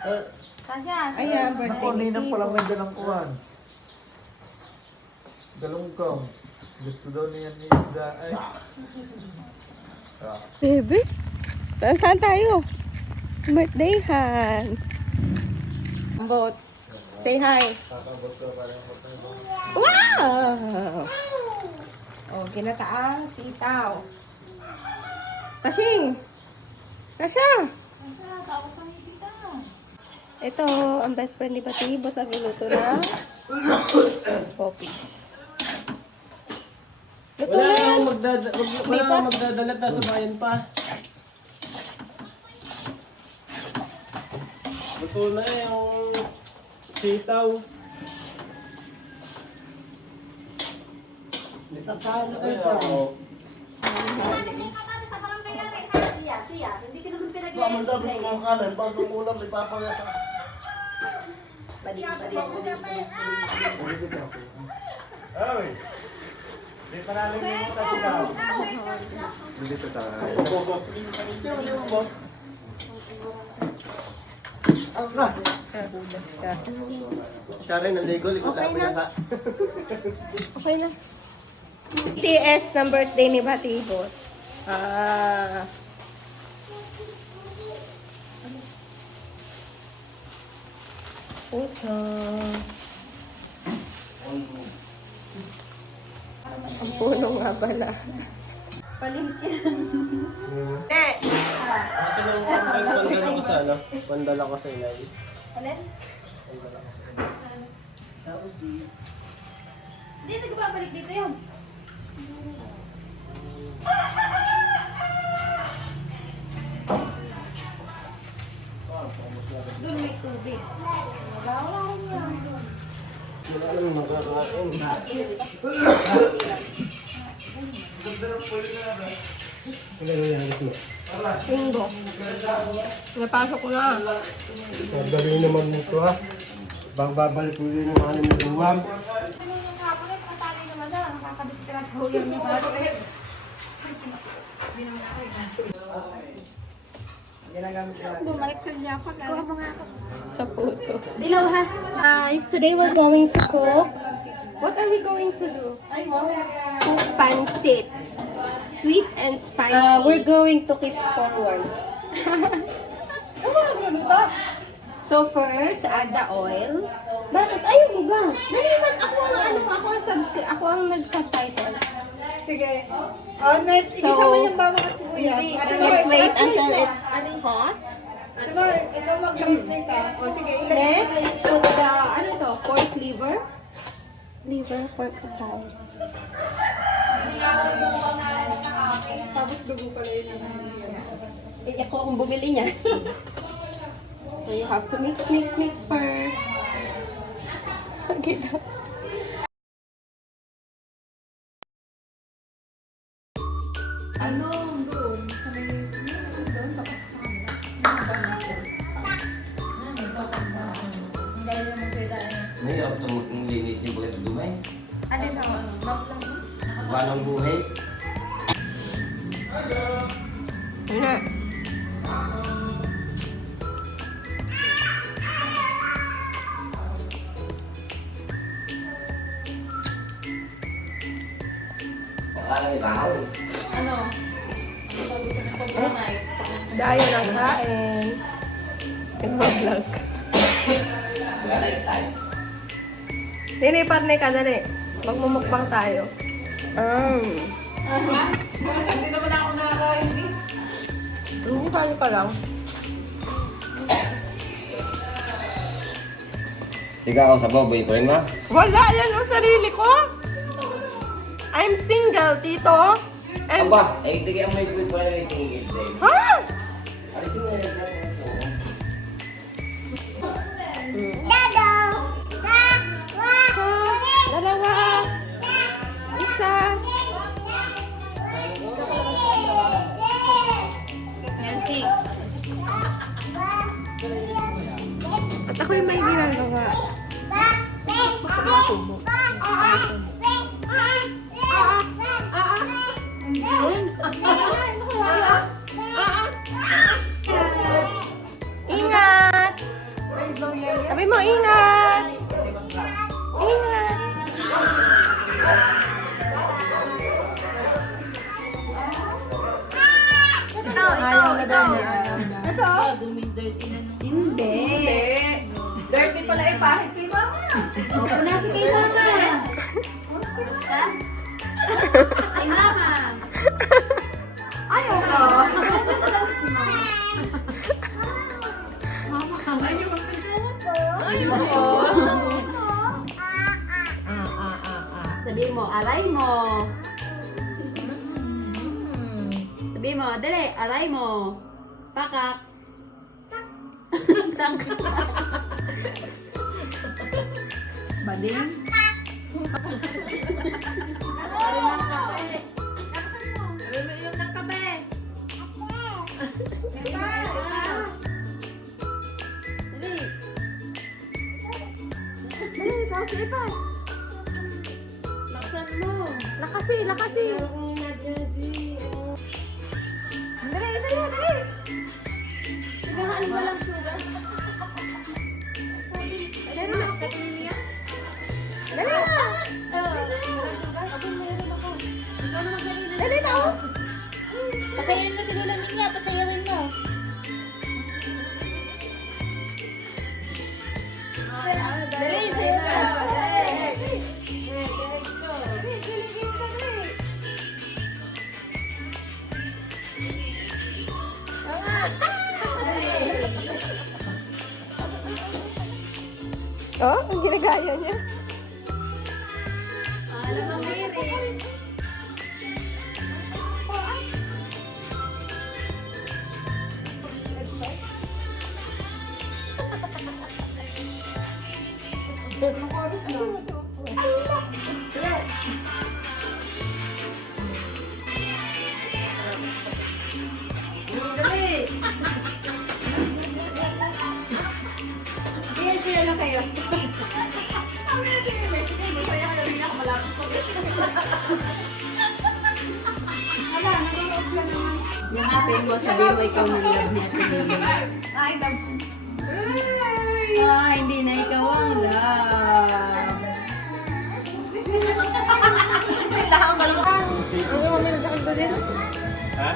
Kasya, Ayan, birthday Ako, ni ninang Tito. pala may dalang kuhan. Galunggong. Gusto daw niya ni isda. Ay. Bebe, saan tayo? Birthday han. Bot. Say hi. Kakabot ko parang Wow! Oh, ginataang sitaw. Kasing! Kasya! Ito, ang best friend ni Bati. Bot ang iluto na poppies. Luto Wala na yan. nang magdadalat na sa bayan pa. Luto na yung sitaw. Hindi ka naman pinag-i-explain. Badi. Ay! Di pa namin yung sitaw. dito tayo. Siya rin, naligo. Likod Okay lang na. pinasa. Okay na. TS ng birthday ni Bati, boss. Puto. Ang puno nga pala. Eh! Kasi nung pandala ko sa ano? Pandala ko sa inay. Alin? Dito ka babalik dito yun. Doon may tubig. Wala naman magkakain. Wala nangyari ito. Bingo. Napasok ko na. Madali naman nito ha. Babalik ko yun yung anim na luwam. Sa puto. Dilaw ha? Guys, today we're going to cook. What are we going to do? Cook pancit. Sweet and spicy. We're going to keep forward. So first, add the oil. Bakit? Ayaw mo ba? Dali man, ako ang nag-subtitle. Sige. Oh, next, So, isama yung bawang at sibuyas. Let's wait until it's hot. Diba, ikaw mag-translate ah. O sige, ilagay mo na Next, put the, pork liver. Liver, pork atay. Tapos dugo pala yun. Ako akong bumili niya. So you have to mix first. Okay na. Ano doon? Sa may doon sa Ang galing naman sa itaan. May ako ng linis yung buhay dumay. Ano na? Bak lang. Walang buhay. Yun na. Parang ikaw. Ano? Pag-unay. Daya ng kain. Nag-vlog. Dili, partner ka, dali. Magmumukbang tayo. Hindi naman ako nakakain din. Hindi kaya ka lang. Ikaw sa boyfriend mo? Wala, yan ang sarili ko. I'm single, tito. And, Aba, eh, hindi kaya may boyfriend ay singit din. ha? Ano yung Dalawa. Isa. Nancy. At ako'y may ginagawa. Ingat! mo, ingat! Ingat! Ayaw na daw niya. Ito? Hindi. Dirty pala ipahit kay mama. O, punasi kay mama. Ha? Kay mama. Ayaw ka. Ayaw ko. Sabihin mo, aray mo. Sabihin mo, dali, aray mo. Pakak. Tangka. Bading. Yung ng kape. Dali. Dali, kasi pa. Laksan mo. Lakasi, lakasi! Dali, dali, dali. Sigahan mo lang sugar. Dali na. Dali na! Dali na! Oh. Pasayarin mo si Lola Minya, pasayarin mo. Dali, sayo ka. Oh, ang ginagaya niya. Alam mo, Mary. Sila na kayo. Yung happy mo, sabi mo ikaw ng love niya. Ay, love. Ah, hindi na ikaw ang love. Lahat ang balong. Ano mo, meron sa kanto din? Ha?